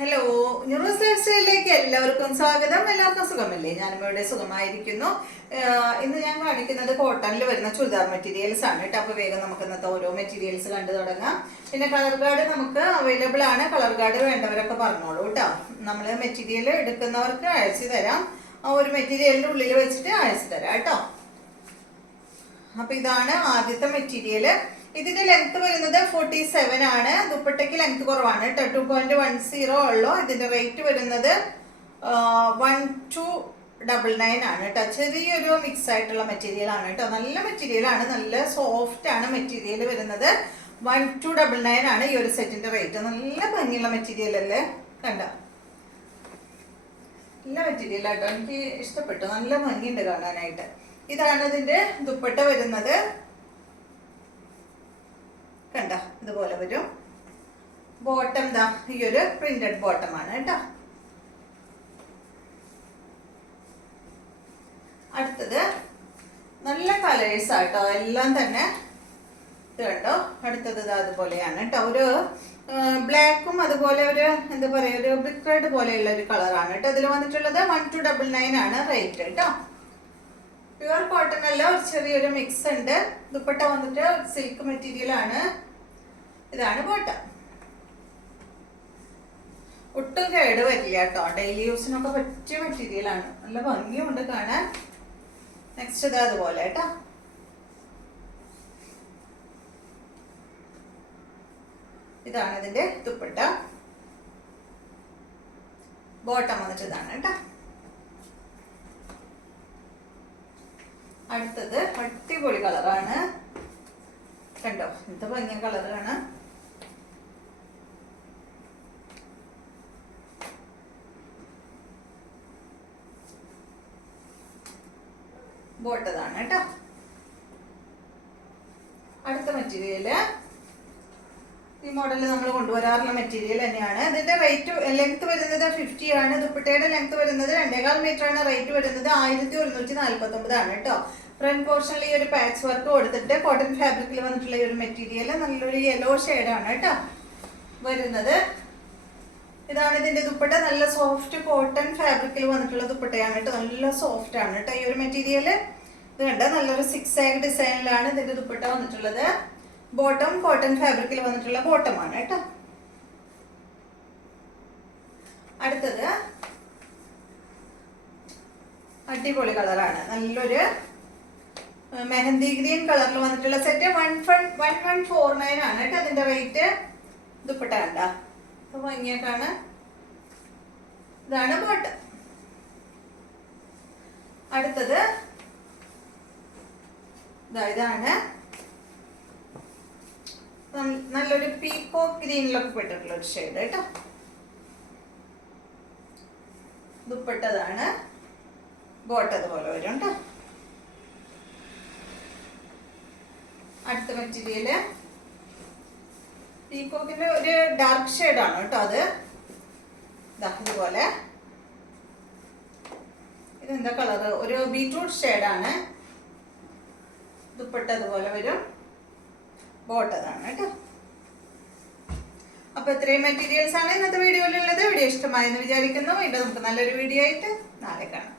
Hello, ന്യൂറോസ് life സ്റ്റൈലിലേക്ക് എല്ലാവർക്കും സ്വാഗതം. എല്ലാവർക്കും സുഖമല്ലേ? ഞാനും ഇവിടെ സുഖമായിരിക്കുന്നു. ഇന്ന് ഞാൻ കാണിക്കുന്നത് കോട്ടണിൽ വരുന്ന ചുരിദാർ മെറ്റീരിയൽസ് ആണ് കേട്ടോ. അപ്പോൾ വേഗം നമുക്ക് ഇന്നത്തെ ഓരോ മെറ്റീരിയൽസ് കണ്ടു തുടങ്ങാം. പിന്നെ കളർ ഗാർഡ് നമുക്ക് അവൈലബിൾ ആണ്. കളർ ഗാർഡ് വേണ്ടവരൊക്കെ പറഞ്ഞോളൂ കേട്ടോ. നമ്മൾ മെറ്റീരിയൽ എടുക്കുന്നവർക്ക് അയച്ചു തരാം. ആ ഒരു മെറ്റീരിയലിൻ്റെ ഉള്ളിൽ വെച്ചിട്ട് അയച്ചു തരാം കേട്ടോ. അപ്പോൾ ഇതാണ് ആദ്യത്തെ മെറ്റീരിയൽ. ഇതിന്റെ ലെങ്ത് വരുന്നത് 47 ആണ്. ദുപ്പട്ടയ്ക്ക് ലെങ്ത് കുറവാണ് കേട്ടോ, 2.10 ഉള്ളൂ. ഇതിന്റെ റേറ്റ് വരുന്നത് 1299 ആണ് കേട്ടോ. ചെറിയൊരു മിക്സ് ആയിട്ടുള്ള മെറ്റീരിയൽ ആണ് കേട്ടോ. നല്ല മെറ്റീരിയൽ ആണ്, നല്ല സോഫ്റ്റ് ആണ് മെറ്റീരിയൽ വരുന്നത്. 1299 ആണ് ഈ ഒരു സെറ്റിന്റെ റേറ്റ്. നല്ല ഭംഗിയുള്ള മെറ്റീരിയൽ അല്ലേ, കണ്ട നല്ല മെറ്റീരിയൽ ആട്ടോ. എനിക്ക് ഇഷ്ടപ്പെട്ടു, നല്ല ഭംഗിയുണ്ട് കാണാനായിട്ട്. ഇതാണ് ഇതിന്റെ ദുപ്പട്ട വരുന്നത്. കണ്ട ഇതുപോലെ വരും. ബോട്ടം ദാ ഈ ഒരു പ്രിന്റഡ് ബോട്ടം ആണ് കേട്ടോ. അടുത്തത് നല്ല കളേഴ്സ് ആട്ടോ, എല്ലാം തന്നെ ഇത് കണ്ടോ. അടുത്തത് അതുപോലെയാണ് കേട്ടോ. ഒരു ബ്ലാക്കും അതുപോലെ ഒരു എന്താ പറയുക, ഒരു ബ്രിക്ക് റെഡ് പോലെയുള്ള ഒരു കളറാണ് കേട്ടോ. ഇതിൽ വന്നിട്ടുള്ളത് 1299 ആണ് റേറ്റ് കേട്ടോ. പ്യുവർ കോട്ടൺ അല്ല, ഒരു ചെറിയൊരു മിക്സ് ഉണ്ട്. ദുപ്പട്ട വന്നിട്ട് സിൽക്ക് മെറ്റീരിയൽ ആണ്. ഇതാണ് ബോട്ടം. ഒട്ടും കേട് വരില്ല കേട്ടോ, ഡെയിലി യൂസിനൊക്കെ പറ്റിയ മെറ്റീരിയൽ ആണ്. നല്ല ഭംഗിയുണ്ട് കാണാൻ. നെക്സ്റ്റ് ഇത് അതുപോലെ കേട്ടോ. ഇതാണ് ഇതിന്റെ ദുപ്പട്ട. ബോട്ടം വന്നിട്ട് ഇതാണ് കേട്ടോ. അടുത്തത് അടിപൊളി കളറാണ് കണ്ടോ, എന്ത് ഭംഗിയ കളറാണ്. ബോട്ടതാണ് കേട്ടോ. അടുത്ത മെറ്റീരിയല് ഈ മോഡലിൽ നമ്മൾ കൊണ്ടുവരാറുള്ള മെറ്റീരിയൽ തന്നെയാണ്. ഇതിന്റെ റേറ്റ് ലെങ്ത് വരുന്നത് 50 ആണ്. ദുപ്പട്ടയുടെ ലെങ്ത് വരുന്നത് 2.25 മീറ്റർ ആണ്. റേറ്റ് വരുന്നത് 1149 ആണ് കേട്ടോ. ഫ്രണ്ട് പോർഷനിൽ ഈ ഒരു പാച്ച് വർക്ക് കൊടുത്തിട്ട് കോട്ടൺ ഫാബ്രിക്കിൽ വന്നിട്ടുള്ള ഈ ഒരു മെറ്റീരിയൽ നല്ലൊരു യെല്ലോ ഷെയ്ഡാണ് കേട്ടോ വരുന്നത്. ഇതാണ് ഇതിന്റെ ദുപ്പട്ട. നല്ല സോഫ്റ്റ് കോട്ടൺ ഫാബ്രിക്കിൽ വന്നിട്ടുള്ള ദുപ്പട്ടയാണ് കേട്ടോ. നല്ല സോഫ്റ്റ് ആണ് കേട്ടോ ഈ ഒരു മെറ്റീരിയൽ. ഇത് കണ്ട നല്ലൊരു 6 ആഗ് ഡിസൈനിലാണ് ഇതിന്റെ ദുപ്പട്ട വന്നിട്ടുള്ളത്. ബോട്ടം കോട്ടൺ ഫാബ്രിക്കിൽ വന്നിട്ടുള്ള ബോട്ടമാണ് കേട്ടോ. അടുത്തത് അടിപൊളി കളറാണ്, നല്ലൊരു മെഹന്തി ഗ്രീൻ കളറിൽ വന്നിട്ടുള്ള സെറ്റ്. 1149 ആണ് കേട്ടോ അതിന്റെ റേറ്റ്. ദുപ്പട്ട കണ്ട ഭംഗിയായിട്ടാണ്. ഇതാണ് ബോട്ടം. അടുത്തത് ഇതാണ് നല്ലൊരു പീകോക്ക് ഗ്രീനിലൊക്കെ പെട്ടിട്ടുള്ള ഒരു ഷെയ്ഡ് കേട്ടോ. ദുപ്പട്ടതാണ്. ബോട്ടം അതുപോലെ വരും കേട്ടോ. അടുത്ത മെറ്റീരിയല് പീകോക്കിന്റെ ഒരു ഡാർക്ക് ഷെയ്ഡാണ് കേട്ടോ. അത് ഇതുപോലെ. ഇതെന്താ കളറ്, ഒരു ബീറ്റ്റൂട്ട് ഷെയ്ഡാണ്. ദുപ്പട്ട അതുപോലെ വരും. ബോട്ടതാണ് കേട്ടോ. അപ്പൊ ഇത്രയും മെറ്റീരിയൽസ് ആണ് ഇന്നത്തെ വീഡിയോയിലുള്ളത്. വീഡിയോ ഇഷ്ടമായെന്ന് വിചാരിക്കുന്നു. വീണ്ടും നമുക്ക് നല്ലൊരു വീഡിയോ ആയിട്ട് നാളെ കാണാം.